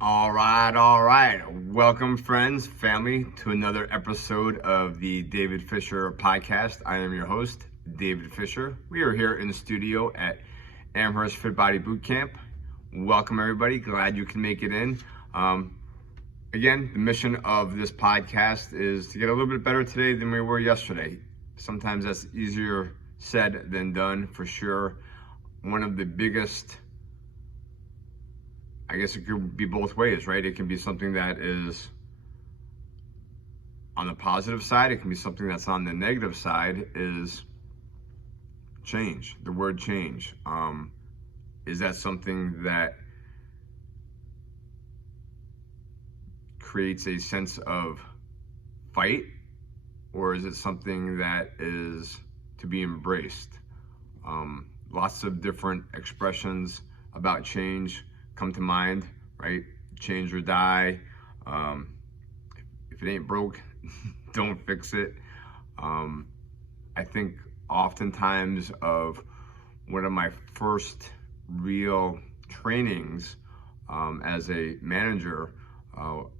All right. Welcome, friends, family, to another episode of the David Fisher podcast. I am your host, David Fisher. We are here in the studio at Amherst Fit Body Boot Camp. Welcome, everybody. Glad you can make it in. Again, the mission of this podcast is to get a little bit better today than we were yesterday. Sometimes that's easier said than done, for sure. One of the biggest, I guess it could be both ways, right? It can be something that is on the positive side. It can be something that's on the negative side, is change, the word change. Is that something that creates a sense of fight, or is it something that is to be embraced? Lots of different expressions about change come to mind, right? Change or die. If it ain't broke, don't fix it. I think oftentimes of one of my first real trainings as a manager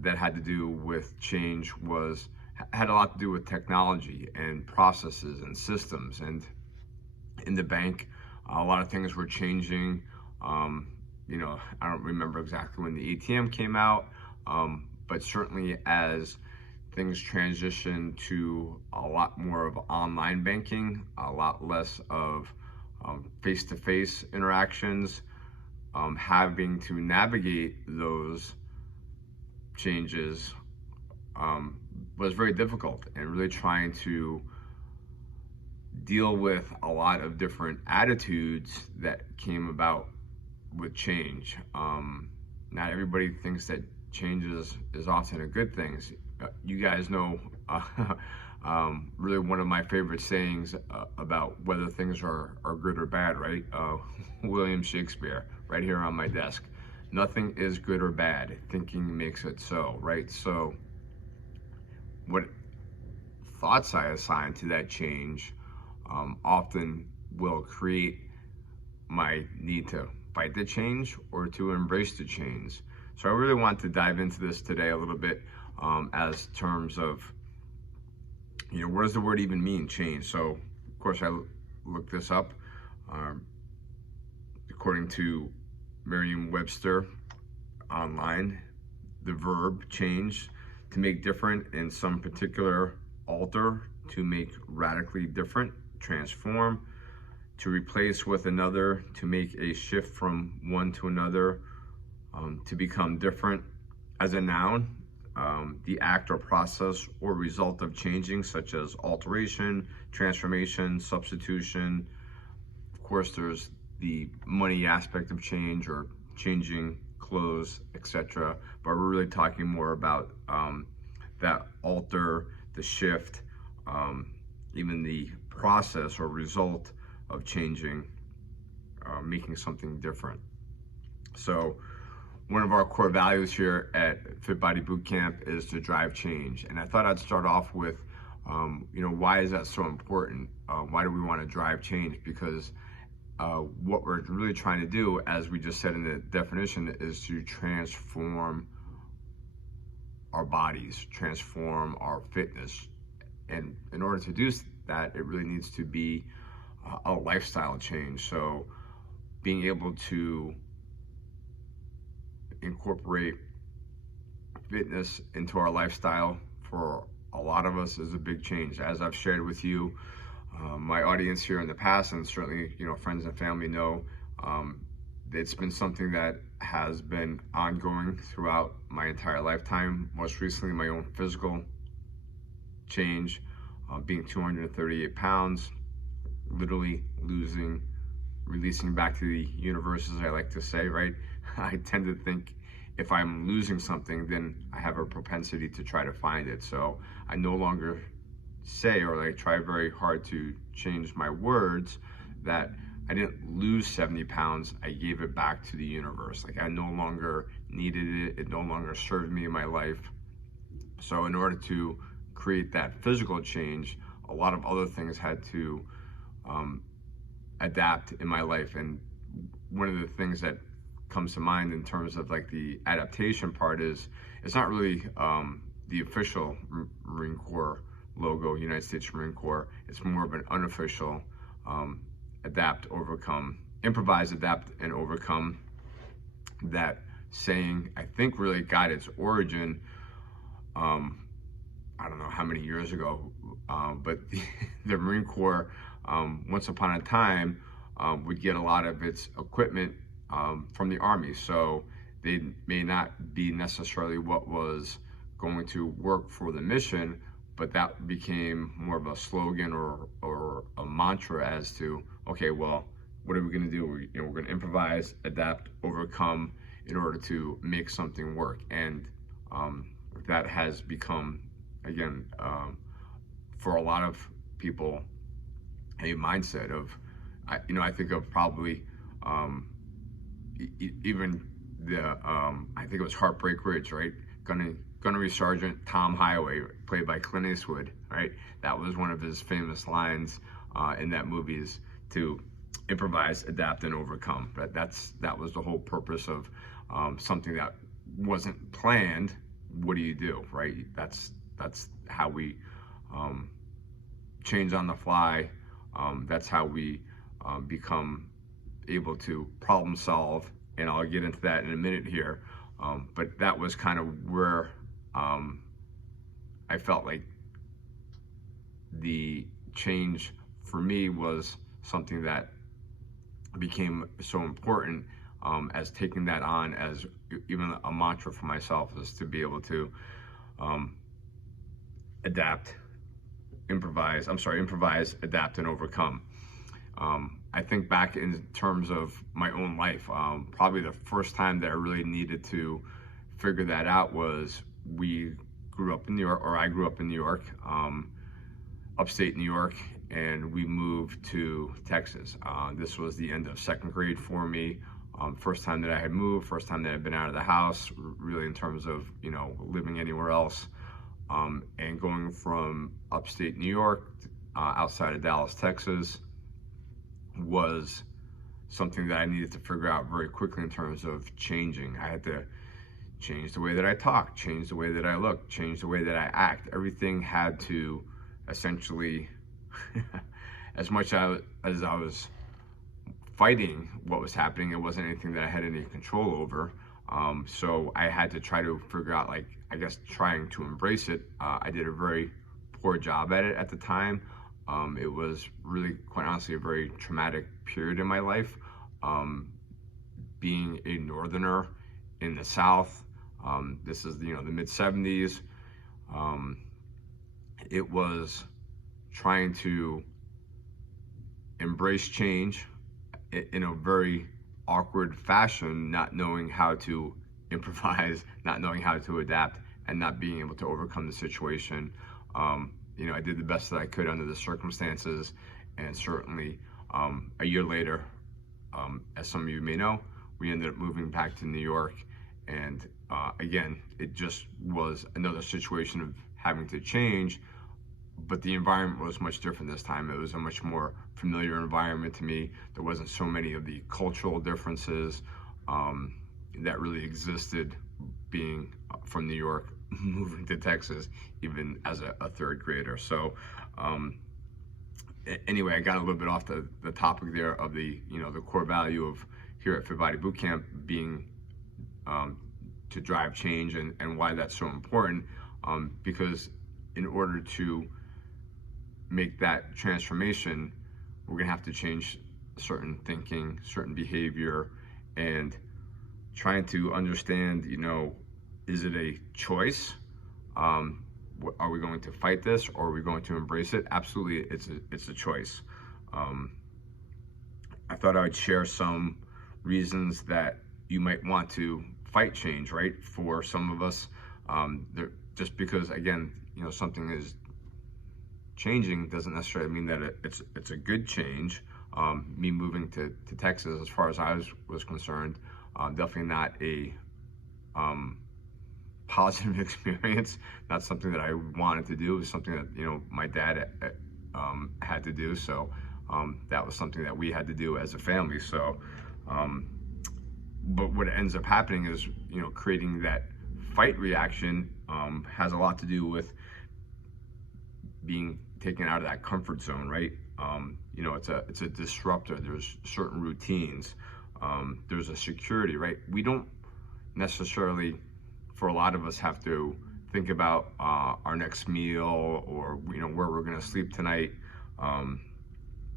that had to do with change had a lot to do with technology and processes and systems. And in the bank, a lot of things were changing. I don't remember exactly when the ATM came out, but certainly as things transitioned to a lot more of online banking, a lot less of face-to-face interactions, having to navigate those changes was very difficult, and really trying to deal with a lot of different attitudes that came about with change. Not everybody thinks that change is often a good thing. You guys know really one of my favorite sayings about whether things are good or bad, right? William Shakespeare, right here on my desk. Nothing is good or bad. Thinking makes it so, right? So what thoughts I assign to that change often will create my need to fight the change or to embrace the change. So I really want to dive into this today a little bit as terms of, what does the word even mean, change? So, of course, I looked this up. According to Merriam-Webster online, the verb change, to make different in some particular, alter, to make radically different, transform, to replace with another, to make a shift from one to another, to become different. As a noun, the act or process or result of changing, such as alteration, transformation, substitution. Of course, there's the money aspect of change, or changing clothes, etc. But we're really talking more about that alter, the shift, even the process or result of changing, making something different. So one of our core values here at Fit Body Boot Camp is to drive change. And I thought I'd start off with, why is that so important? Why do we want to drive change? Because what we're really trying to do, as we just said in the definition, is to transform our bodies, transform our fitness. And in order to do that, it really needs to be a lifestyle change. So being able to incorporate fitness into our lifestyle for a lot of us is a big change. As I've shared with you, my audience here in the past, and certainly friends and family know, it's been something that has been ongoing throughout my entire lifetime. Most recently, my own physical change, being 238 pounds, literally releasing back to the universe, as I like to say, right? I tend to think if I'm losing something, then I have a propensity to try to find it. So I no longer say, or I try very hard to change my words, that I didn't lose 70 pounds, I gave it back to the universe. Like, I no longer needed it, it no longer served me in my life. So in order to create that physical change, a lot of other things had to adapt in my life. And one of the things that comes to mind in terms of like the adaptation part is it's not really the official Marine Corps logo, United States Marine Corps. It's more of an unofficial adapt, overcome, improvise, adapt, and overcome. That saying, I think, really got its origin, I don't know how many years ago, but the Marine Corps, once upon a time, would get a lot of its equipment from the Army. So they may not be necessarily what was going to work for the mission, but that became more of a slogan or a mantra as to, okay, well, what are we going to do? We're going to improvise, adapt, overcome in order to make something work. And that has become, again, for a lot of people, a mindset of, I think of probably even the, I think it was Heartbreak Ridge, right? Gunnery Sergeant Tom Highway, played by Clint Eastwood, right? That was one of his famous lines in that movie, is to improvise, adapt, and overcome. But that was the whole purpose of something that wasn't planned. What do you do, right? That's how we change on the fly. That's how we become able to problem solve, and I'll get into that in a minute here. But that was kind of where I felt like the change for me was something that became so important, as taking that on as even a mantra for myself, is to be able to improvise, adapt, and overcome. I think back in terms of my own life, probably the first time that I really needed to figure that out was I grew up in New York, upstate New York, and we moved to Texas. This was the end of second grade for me. First time that I had moved, first time that I'd been out of the house, really, in terms of, living anywhere else. And going from upstate New York, outside of Dallas, Texas, was something that I needed to figure out very quickly in terms of changing. I had to change the way that I talk, change the way that I look, change the way that I act. Everything had to essentially, as much as I was fighting what was happening, it wasn't anything that I had any control over. So I had to try to figure out, trying to embrace it. I did a very poor job at it at the time. It was really, quite honestly, a very traumatic period in my life. Being a northerner in the South, this is the mid-70s. It was trying to embrace change in a very awkward fashion, not knowing how to improvise, not knowing how to adapt, and not being able to overcome the situation. I did the best that I could under the circumstances, and certainly a year later, as some of you may know, we ended up moving back to New York, and again, it just was another situation of having to change, but the environment was much different this time. It was a much more familiar environment to me. There wasn't so many of the cultural differences that really existed being from New York, moving to Texas, even as a third grader. So anyway, I got a little bit off the topic there of the core value of here at Fit Body Bootcamp being to drive change, and why that's so important, because in order to make that transformation, we're gonna have to change certain thinking, certain behavior, and trying to understand, is it a choice? Are we going to fight this, or are we going to embrace it? Absolutely, it's a choice. I thought I would share some reasons that you might want to fight change, right? For some of us, just because, again, something is changing doesn't necessarily mean that it's a good change. Me moving to Texas, as far as I was concerned, definitely not a positive experience. Not something that I wanted to do. It was something that my dad had to do. So that was something that we had to do as a family. So but what ends up happening is, creating that fight reaction has a lot to do with being taken out of that comfort zone, right? It's a disruptor. There's certain routines. There's a security, right? We don't necessarily, for a lot of us, have to think about our next meal or where we're going to sleep tonight.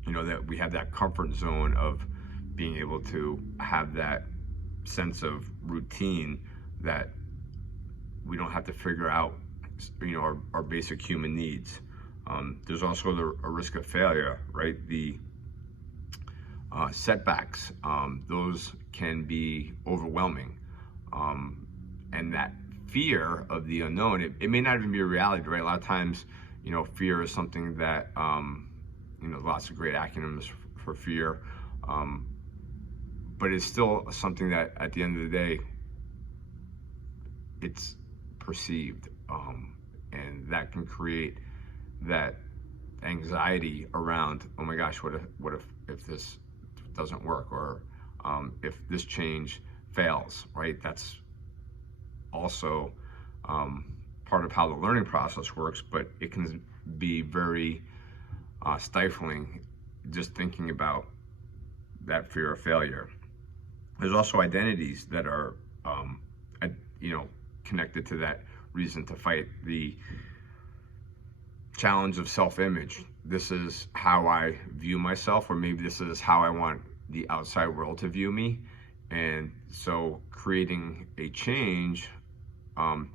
That we have that comfort zone of being able to have that sense of routine that we don't have to figure out, our basic human needs. There's also a risk of failure, right? The setbacks, those can be overwhelming. And that fear of the unknown, it may not even be a reality, right? A lot of times, fear is something that, lots of great acronyms for fear. But it's still something that at the end of the day, it's perceived. And that can create that anxiety around, oh my gosh, what if this doesn't work, or if this change fails, right? That's also part of how the learning process works, but it can be very stifling just thinking about that fear of failure. There's also identities that are, connected to that reason to fight. The challenge of self-image. This is how I view myself, or maybe this is how I want the outside world to view me. And so creating a change,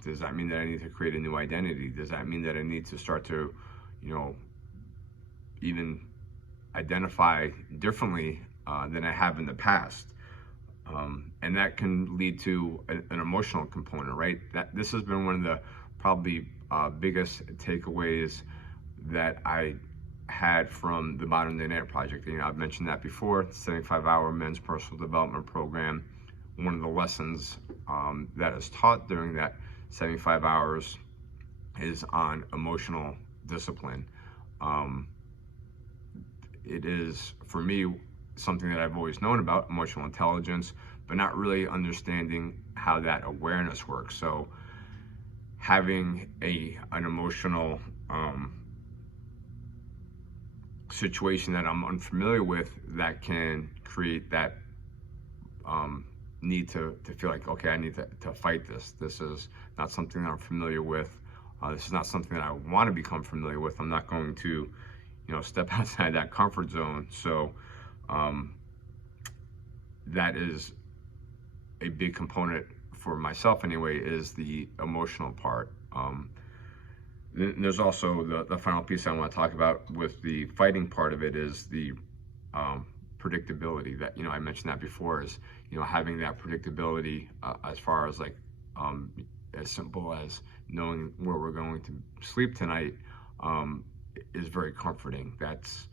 does that mean that I need to create a new identity? Does that mean that I need to start to, even identify differently than I have in the past? And that can lead to an emotional component, right? This has been one of the probably biggest takeaways that I had from the Modern Day Night Project. I've mentioned that before, 75-hour men's personal development program. One of the lessons that is taught during that 75 hours is on emotional discipline. It is, for me, something that I've always known about, emotional intelligence, but not really understanding how that awareness works. So having an emotional situation that I'm unfamiliar with, that can create that need to feel like, okay, I need to fight this. This is not something that I'm familiar with. This is not something that I want to become familiar with. I'm not going to, step outside that comfort zone. So that is a big component for myself anyway, is the emotional part. There's also the final piece I want to talk about with the fighting part of it, is the predictability that, I mentioned that before, is, having that predictability as far as like, as simple as knowing where we're going to sleep tonight, is very comforting. That's,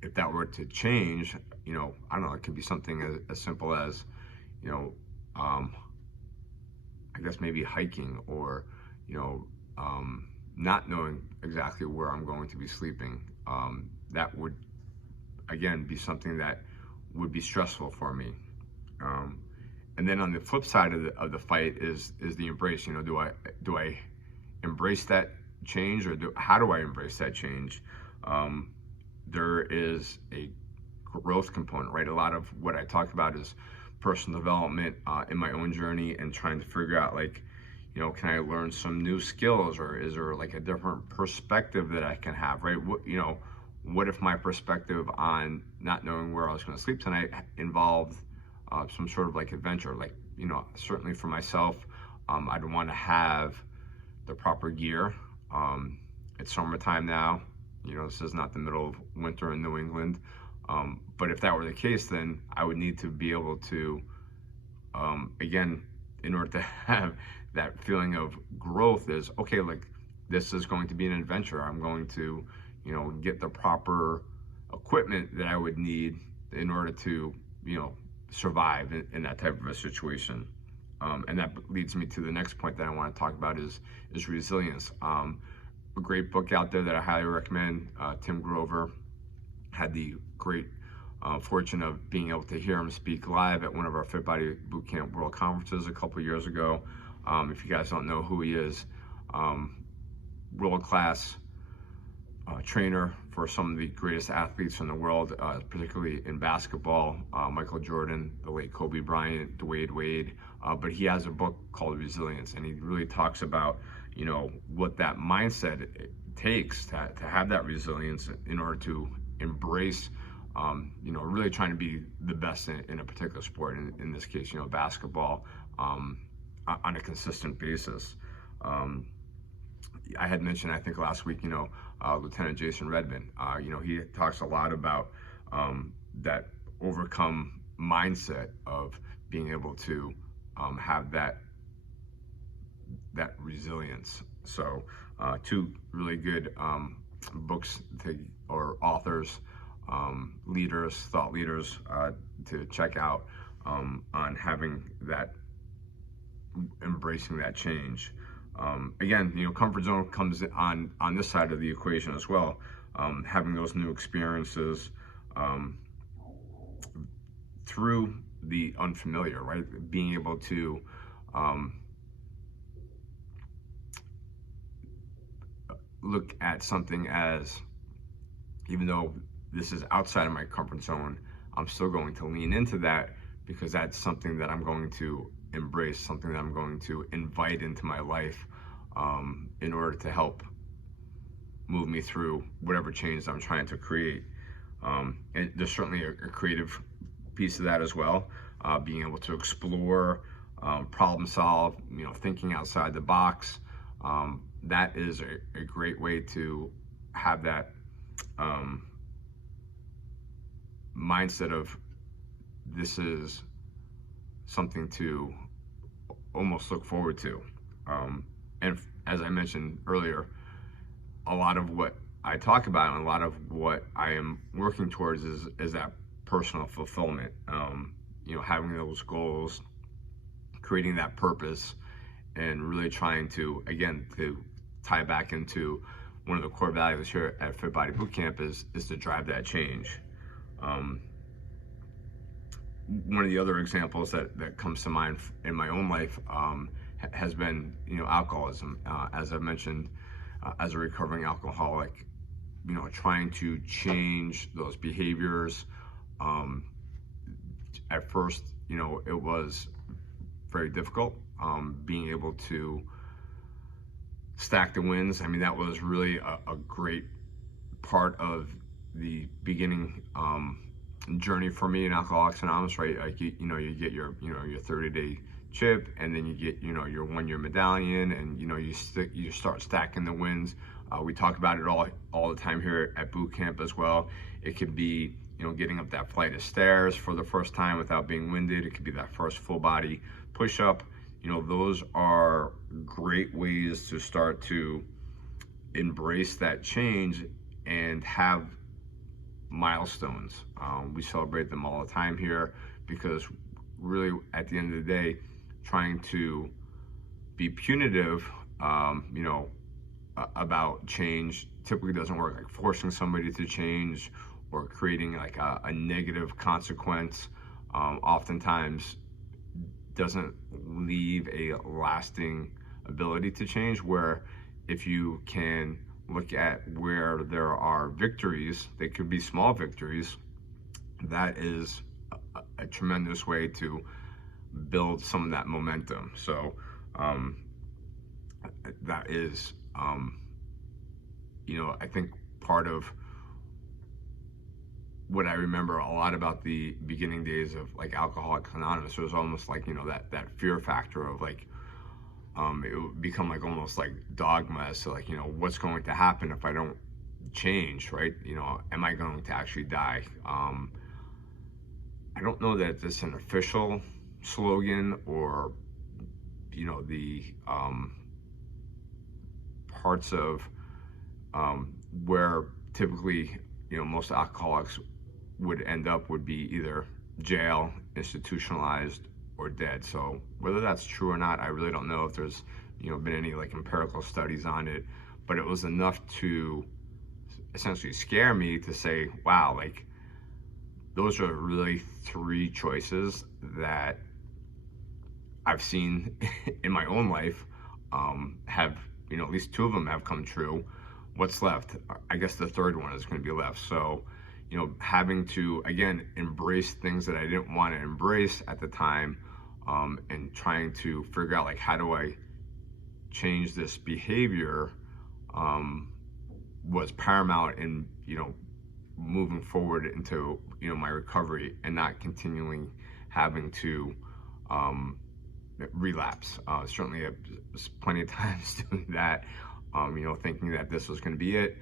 if that were to change, I don't know, it could be something as simple as, I guess maybe hiking, or, not knowing exactly where I'm going to be sleeping. That would, again, be something that would be stressful for me. And then on the flip side of the fight is the embrace. Do I embrace that change, or how do I embrace that change? There is a growth component, right? A lot of what I talk about is personal development in my own journey, and trying to figure out, like, can I learn some new skills, or is there like a different perspective that I can have, right? What if my perspective on not knowing where I was going to sleep tonight involved some sort of like adventure? Like, certainly for myself, I'd want to have the proper gear. It's summertime now. This is not the middle of winter in New England. But if that were the case, then I would need to be able to, again, in order to have that feeling of growth, is, okay, like, this is going to be an adventure. I'm going to, get the proper equipment that I would need in order to, survive in that type of a situation. And that leads me to the next point that I want to talk about is resilience. A great book out there that I highly recommend, Tim Grover had the great fortunate of being able to hear him speak live at one of our Fit Body Bootcamp World Conferences a couple years ago. If you guys don't know who he is, world-class trainer for some of the greatest athletes in the world, particularly in basketball, Michael Jordan, the late Kobe Bryant, Dwayne Wade, but he has a book called Resilience, and he really talks about, you know, what that mindset it takes to have that resilience in order to embrace, you know, really trying to be the best in a particular sport, in this case, you know, basketball, on a consistent basis. I had mentioned, I think last week, you know, Lieutenant Jason Redman, you know, he talks a lot about that overcome mindset of being able to have that resilience. So two really good books or authors, leaders, thought leaders to check out on having that, embracing that change. Again, you know, comfort zone comes on this side of the equation as well. Having those new experiences through the unfamiliar, right? Being able to look at something as, even though this is outside of my comfort zone, I'm still going to lean into that because that's something that I'm going to embrace, something that I'm going to invite into my life in order to help move me through whatever change I'm trying to create. And there's certainly a creative piece of that as well, being able to explore, problem solve, you know, thinking outside the box. That is a great way to have that mindset of, this is something to almost look forward to. And as I mentioned earlier, a lot of what I talk about and a lot of what I am working towards is that personal fulfillment. You know, having those goals, creating that purpose, and really trying to, again, to tie back into one of the core values here at Fit Body Bootcamp is to drive that change. One of the other examples that comes to mind in my own life has been, you know, alcoholism. As I mentioned, as a recovering alcoholic, you know, trying to change those behaviors. At first, you know, it was very difficult, being able to stack the wins. I mean, that was really a great part of the beginning journey for me in Alcoholics Anonymous, right? Like, you know, you get your 30-day chip, and then you get, you know, your 1-year medallion, and, you know, you start stacking the wins. We talk about it all the time here at boot camp as well. It could be, you know, getting up that flight of stairs for the first time without being winded. It could be that first full body push-up. You know, those are great ways to start to embrace that change and have milestones. We celebrate them all the time here because really, at the end of the day, trying to be punitive, you know, about change typically doesn't work. Like forcing somebody to change or creating like a negative consequence oftentimes doesn't leave a lasting ability to change, where if you can look at where there are victories, they could be small victories, that is a tremendous way to build some of that momentum. So that is, you know, I think part of what I remember a lot about the beginning days of like Alcoholics Anonymous was almost like, you know, that fear factor of like, it would become like almost like dogma as to like, you know, what's going to happen if I don't change, right? You know, am I going to actually die? I don't know that it's an official slogan or, you know, the parts of where typically, you know, most alcoholics would end up would be either jail, institutionalized, or dead. So whether that's true or not, I really don't know if there's, you know, been any like empirical studies on it, but it was enough to essentially scare me to say, wow, like those are really three choices that I've seen in my own life have, at least two of them have come true. What's left? I guess the third one is going to be left. So, having to, again, embrace things that I didn't want to embrace at the time, and trying to figure out, like, how do I change this behavior, was paramount in, moving forward into, my recovery, and not continually having to relapse. Certainly plenty of times doing that, thinking that this was going to be it,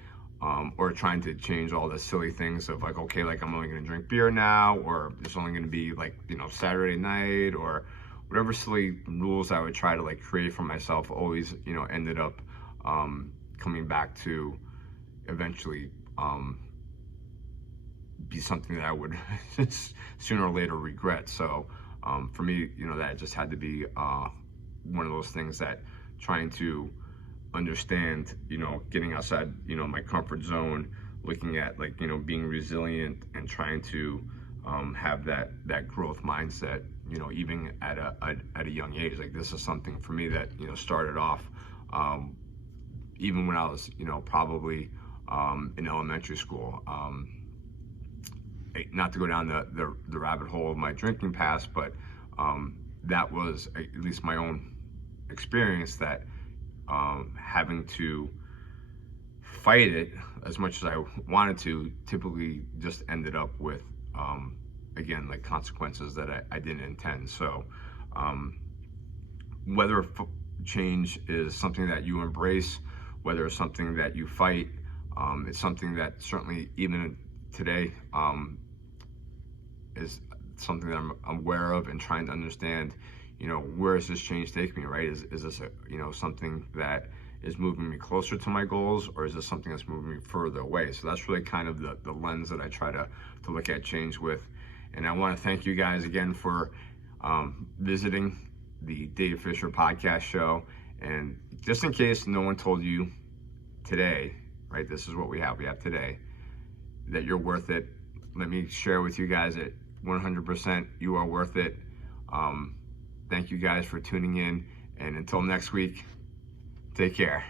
or trying to change all the silly things of, like, okay, like, I'm only going to drink beer now, or it's only going to be, like, Saturday night, or whatever silly rules I would try to, like, create for myself, always, ended up coming back to eventually be something that I would sooner or later regret. So for me, that just had to be one of those things that trying to understand, getting outside, my comfort zone, looking at, like, being resilient and trying to have that growth mindset, even at a young age. Like, this is something for me that, started off even when I was, probably in elementary school. Not to go down the rabbit hole of my drinking past, but that was at least my own experience, that having to fight it as much as I wanted to typically just ended up with, again, like, consequences that I didn't intend. So whether change is something that you embrace, whether it's something that you fight, it's something that certainly even today is something that I'm aware of and trying to understand, where is this change taking me, right? Is this something that is moving me closer to my goals, or is this something that's moving me further away? So that's really kind of the lens that I try to look at change with. And I want to thank you guys again for visiting the Dave Fisher podcast show. And just in case no one told you today, right, this is what we have today, that you're worth it. Let me share with you guys that 100% you are worth it. Thank you guys for tuning in, and until next week, take care.